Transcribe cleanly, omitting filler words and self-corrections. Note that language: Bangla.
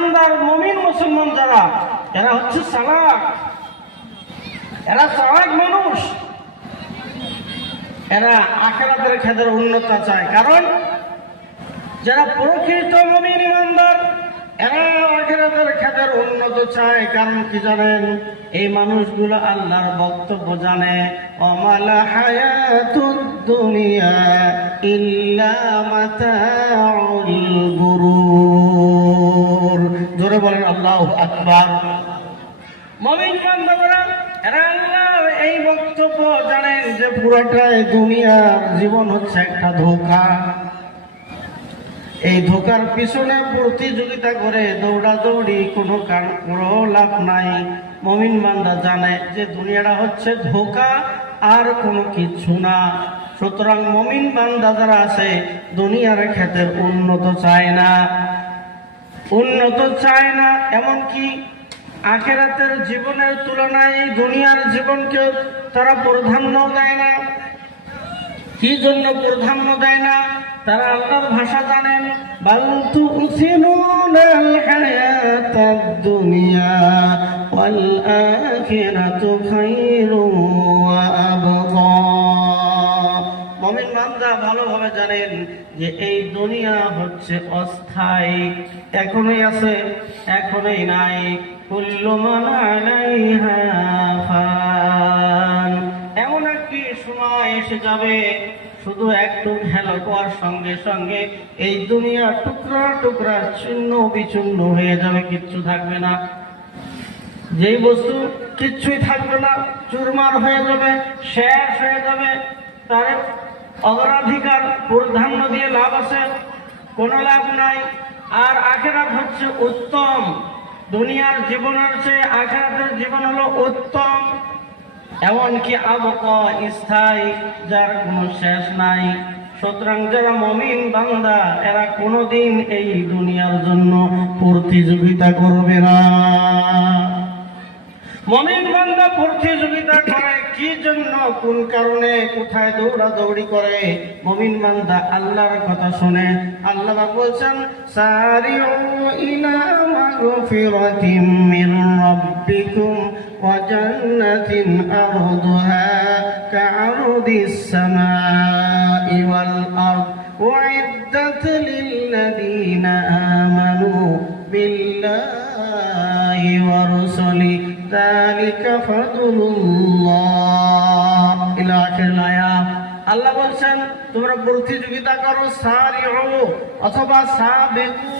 ইমানদার মুমিন মুসলমান যারা, এরা হচ্ছে চালাক, এরা চালাক মানুষ। এরা আখিরাতের ক্ষেত্রে উন্নতি চায়, কারণ যারা প্রকৃত মুমিন ইমানদার এরা আখিরাতের ক্ষেত্রে উন্নত চায়। কারণ কি জানেন? এই মানুষগুলো আল্লাহর বক্তব্য জানে। ওয়ামাল হায়াতুদ দুনিয়া ইল্লা মাতাউল গুরুর। জোরে বলেন আল্লাহু আকবার। মুমিন বান্দারা এরা আল্লাহর এই বক্তব্য জানেন যে পুরোটাই দুনিয়ার জীবন হচ্ছে একটা ধোঁকা। এই ধোকার পিছনে প্রতিযোগিতা করে দৌড়াদৌড়ি কোনো লাভ নাই। মুমিন বান্দা জানে যে দুনিয়াটা হচ্ছে ধোকা আর কোনো কিছু না। সুতরাং মুমিন বান্দা যারা আছে দুনিয়ার ক্ষেত্রে উন্নত চায় না, এমনকি আখিরাতের জীবনের তুলনায় দুনিয়ার জীবনকে তারা প্রাধান্য দেয় না। কি জন্য প্রাধান্য দেয় না? তারা আল্লাহর ভাষা জানেন। বাল তুসিরুনাল হায়াতাদ দুনিয়া ওয়াল আখিরাতু খায়রুন ওয়া আবকা। মুমিন বান্দা ভালোভাবে জানেন যে এই দুনিয়া হচ্ছে অস্থায়ী, এখনই আছে এখনই নাই। কুল্লু মান আলাইহা ফান। এমন একটি সময় এসে যাবে শুধু একটু হেলা হওয়ার সঙ্গে সঙ্গে এই দুনিয়া টুকরা টুকরা ছিন্ন বিচ্ছিন্ন হয়ে যাবে, কিচ্ছু থাকবে না। যেই বস্তু কিচ্ছুই থাকবে না, চুরমার হয়ে যাবে, শেষ হয়ে যাবে। তার অগ্রাধিকার প্রাধান্য দিয়ে লাভ আছে? কোনো লাভ নাই। আর আখিরাত হচ্ছে উত্তম। দুনিয়ার জীবনের চেয়ে আখিরাতের জীবন হলো উত্তম। এমনকি আবকা, স্থায়ী, যার কোনো শেষ নাই। সুতরাং যারা মুমিন বান্দা এরা কোনোদিন এই দুনিয়ার জন্য প্রতিযোগিতা করবে না। মুমিন বান্দা প্রতিযোগিতা করে কি জন্য, কোন কারণে, কোথায় দৌড়াদৌড়ি করে? মুমিন বান্দা আল্লাহর কথা শুনে। আল্লাহ বলছেন সারিউ ইলা মাগফিরাতিম মির রাব্বিকুম ওয়া জান্নাতিন আরদুহা কাআরদিস সামাই ওয়াল আরদ উইদ্দাত লিল্লাযীনা আমানু বিল্লাহি ওয়া রাসূলিহি যালিকা ফাদলুল্লাহ ইলা আখিরিল আয়াত। আল্লাহ বলছেন তোমরা প্রতিযোগিতা করো, সারিউ অথবা সাবিকু,